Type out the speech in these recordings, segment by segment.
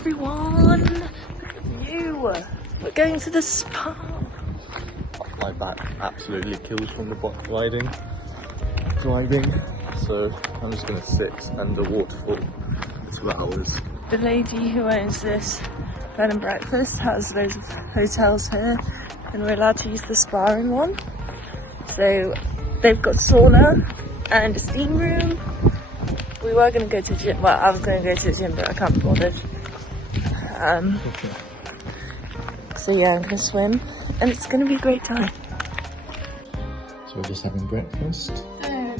everyone! Look at you! We're going to the spa! My back absolutely kills from the bike driving, so I'm just going to sit under waterfall for 2 hours. The lady who owns this bed and breakfast has loads of hotels here, and we're allowed to use the spa in one. So they've got sauna and a steam room. We were going to go to the gym, well, I was going to go to the gym, but I can't be bothered. So yeah, I'm going to swim, and it's going to be a great time. So we're just having breakfast.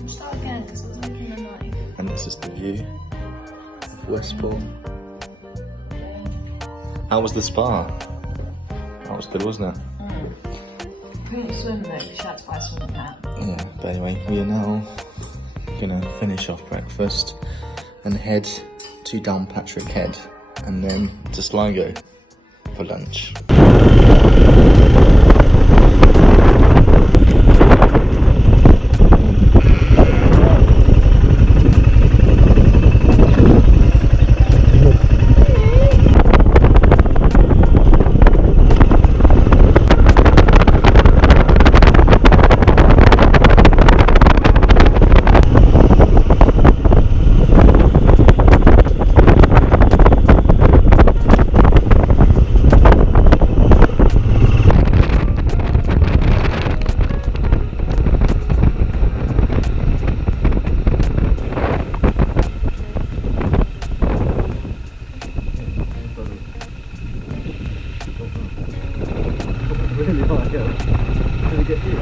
Start again, because it was like in the night. And this is the view of Westport. How was the spa? That was good, wasn't it? Couldn't swim though, because you had to buy a swimming cap. Yeah, but anyway, we are now gonna finish off breakfast and head to Downpatrick Head and then to Sligo for lunch. Really hard, yeah. Really get you.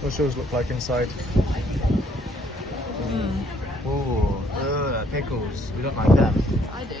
What's yours look like inside? Oh, pickles. We don't like them. I do.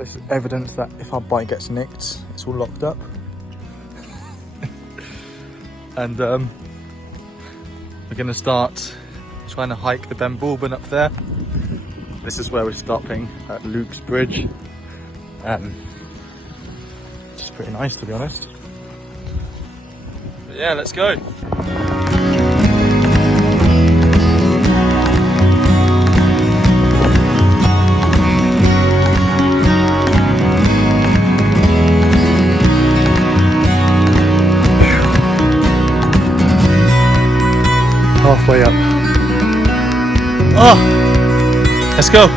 So it's evidence that if our bike gets nicked, it's all locked up. And we're gonna start trying to hike the Benbulben up there. This is where we're stopping at Luke's Bridge. Which is pretty nice, to be honest. But yeah, let's go. Halfway up. Oh, let's go.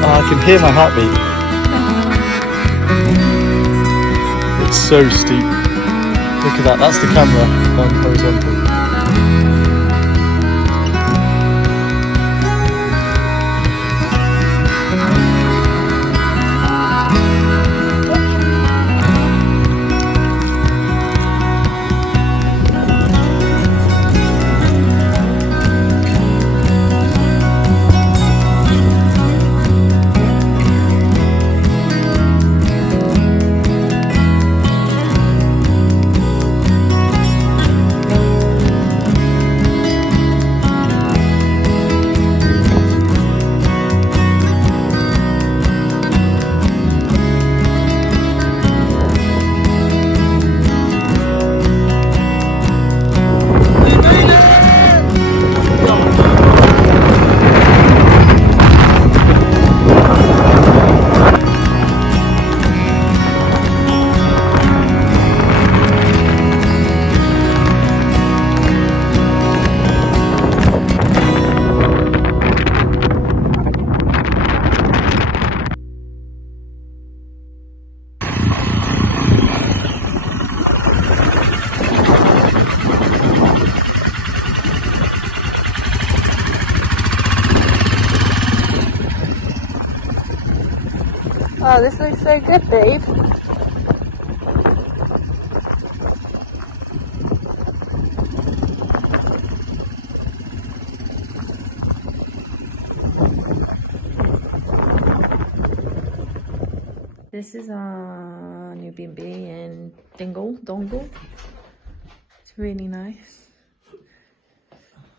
Oh, I can hear my heartbeat. It's so steep. Look at that, that's the camera going horizontal. Oh, this looks so good, babe. This is our new B&B in Dongle. It's really nice.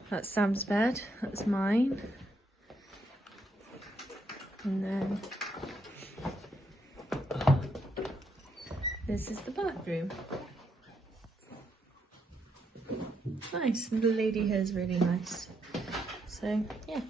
That's Sam's bed, that's mine. And then this is the bathroom. Nice, and the lady here is really nice. So, yeah.